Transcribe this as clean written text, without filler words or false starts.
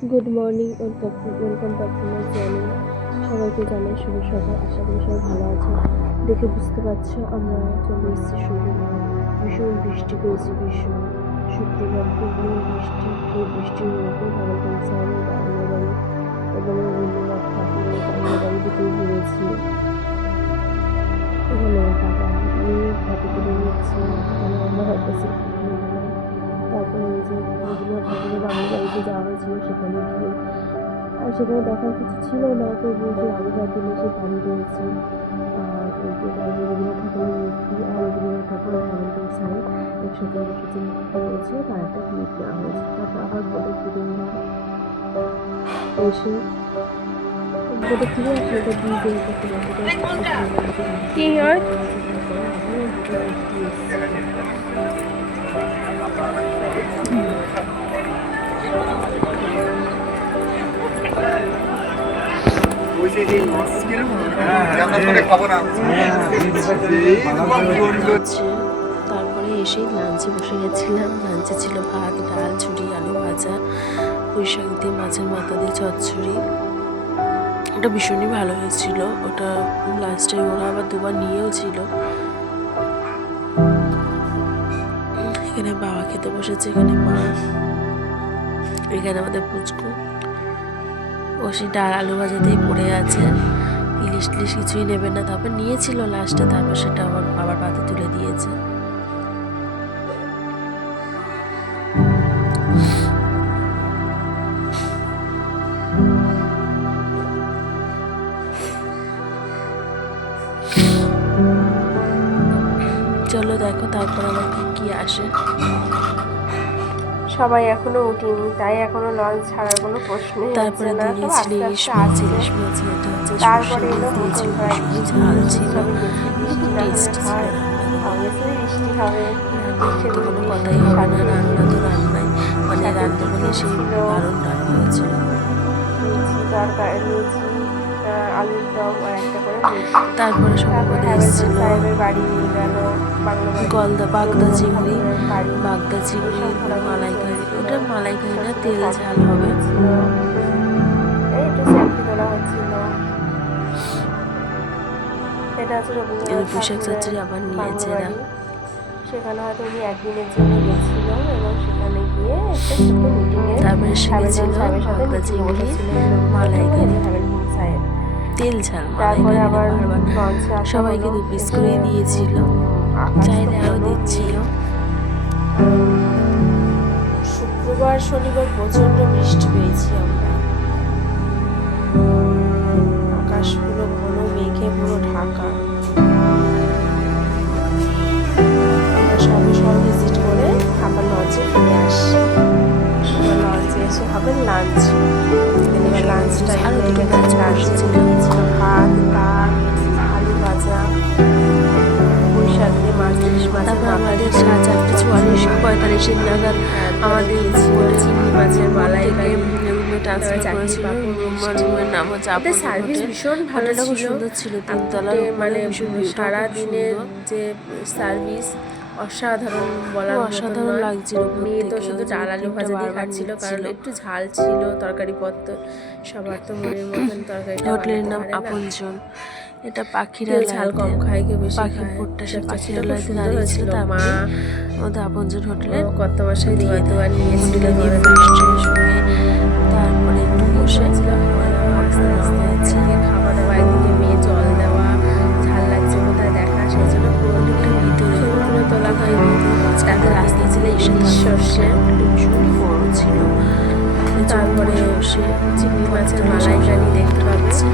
Good morning, welcome back to my channel. সবাইকে জানাই শুভ সকাল। আশা করি সবাই ভালো আছে। দেখে বুঝতে পারছো আমরা চলে এসেছি শুক্রবার। ভীষণ বৃষ্টি পেয়েছি, ভীষণ। শুক্রবার খুবই বৃষ্টি, সেই বৃষ্টির মধ্যে ভ্যালেন্টাইন সাহেবের বাংলা বাড়ি এবং রবীন্দ্রনাথ ঠাকুরের বাংলা বাড়ি দুটোই ঘুরেছি। এখানে বাবা নিয়ে ফটো তুলে নিচ্ছে, এখানে আমরা একটা সেলফি তুলে নিলাম। তারপরে এই যে রবীন্দ্রনাথ ঠাকুরের বাংলা বাড়িতে যাওয়া হয়েছিল, সেখানে গিয়ে আর সেখানে দেখার কিছু ছিল না, তো সেই আগেকার দিনে সেই বাড়ি রয়েছে। আর এই যে রবীন্দ্রনাথ ঠাকুরের মূর্তি আর রবীন্দ্রনাথ ঠাকুরের ভ্যালেন্টাইন সাহেব একসাথে বসেছে, মূর্তি রয়েছে, তার একটা ক্লিপ নেওয়া হয়েছে। তারপর আবার বোটে ফিরে এলাম, এসে বোটে ফিরে আসলে এটা দিয়ে কি হয় তারপরে এসেই লাঞ্চে বসে গেছিলাম। লাঞ্চে ছিল ভাত, ডাল, ঝুড়ি, আলু ভাজা, পুঁই শাক দিয়ে মাছের মাথা দিয়ে চচ্চড়ি। ওটা ভীষণই ভালো হয়েছিল। ওটা লাস্ট টাইম ওরা আবার দুবার নিয়েও ছিল। এখানে বাবা খেতে বসেছে, এখানে মা, এখানে আমাদের পুচকু ও সেই ডাল আলু ভাজাতেই পড়ে আছে। ইলিশ টিলিশ কিছুই নেবে না। তারপর নিয়েছিল লাস্টে, তারপর সেটা আমার বাবার পাতে তুলে দিয়েছে। চলো দেখো তারপর আবার কি আসে। সবাই এখনো উঠিনি, তাই এখনো লঞ্চ ছাড়ার কোনো প্রশ্নই তারপরে না। দিয়েছিল ইলিশ মাছ, ইলিশ মাছ এটা হচ্ছে তারপরে এলো দিয়েছিল, ঝাল ছিল, টেস্ট ছিল। অবশ্যই বৃষ্টি হবে, কোনো কথাই হবে না, রান্না তো রান্নাই, মানে রান্না মানে সেই দারুণ রান্না হয়েছিল। তরকারি, লুচি, আলুর দম আর একটা করে তারপরে সবাই বলে এসেছিল বাড়ি নিয়ে গেল গলদা, বাগদা চিংড়ি, বাগদা চিংড়ি, মালাইকারি। ওটা মালাইকারি না, তেল ঝাল হবে। এই একটু সেলফি তোলা হচ্ছিল। এটা হচ্ছে রবীন্দ্রনাথ পুঁই চচ্চড়ি আবার নিয়েছে এরা। সেখানে হয়তো উনি একদিনের জন্য গেছিল এবং সেখানে গিয়ে একটা ছোট মিটিংয়ে তারপরে সেখানে বাগদা চিংড়ি, মালাইকারি, তেল ঝাল তারপরে আবার সবাইকে 2 পিস করে দিয়েছিল, চাইলে আরও দিচ্ছিল। শুক্রবার শনিবার প্রচন্ড বৃষ্টি পেয়েছি আমরা। আকাশ পুরো ঘন মেঘে পুরো ঢাকা। আমরা সবে সব ভিজিট করে আবার লঞ্চে ফিরে আসছি। লঞ্চে এসে হবে লাঞ্চ। এবার লাঞ্চটা আরও 2 ব্যাচ ছিল ভাত, ডাল, আলু ভাজা, পুঁই শাক দিয়ে মাছ, ইলিশ মাছ। তারপর আমাদের 4:44-45 নাগাদ আমাদের চিংড়ি মাছের মালাইকারি রুমে ট্রান্সফার করেছিল। রুমের নাম হচ্ছে আপনাদের সার্ভিস ভীষণ ভালো, খুব সুন্দর ছিল। 3 তলার মানে সারাদিনের যে সার্ভিস অসাধারণ, বলার অসাধারণ লাগছিল। মেয়ে তো শুধু ডাল আলু ভাজা দিয়ে খাচ্ছিল, কারণ একটু ঝাল ছিল তরকারি পত্র। সবার তো মনের মতন তরকারিটা। হোটেলের নাম আপনজন। এটা পাখিরা ঝাল কম খায়, কেউ বেশি পাখির খায়। পোটটা সে পাখিরা খুব লাইতে সুন্দর দাঁড়িয়েছিল। হয়েছিল। তার মা আমাদের আপনজন হোটেলে কত মাসায় দুবার নিয়েছিল। দিয়ে ফ্রেশ ট্রেশ হয়ে তারপরে একটু বসে আস্তে আস্তে হচ্ছে খাওয়া দাওয়া, একদিকে মেয়ে জল দেওয়া, ঝাল লাগছে কোথায় দেখা, সেই জন্য পুরোটা ভিতরে ছবিগুলো তোলা হয়নি। তাদের রাস্তা ছিল সর্ষে ভীষণ বড় ছিল। তারপরে সে চিংড়ি মাছের মালাইকারি দেখতে পাচ্ছি।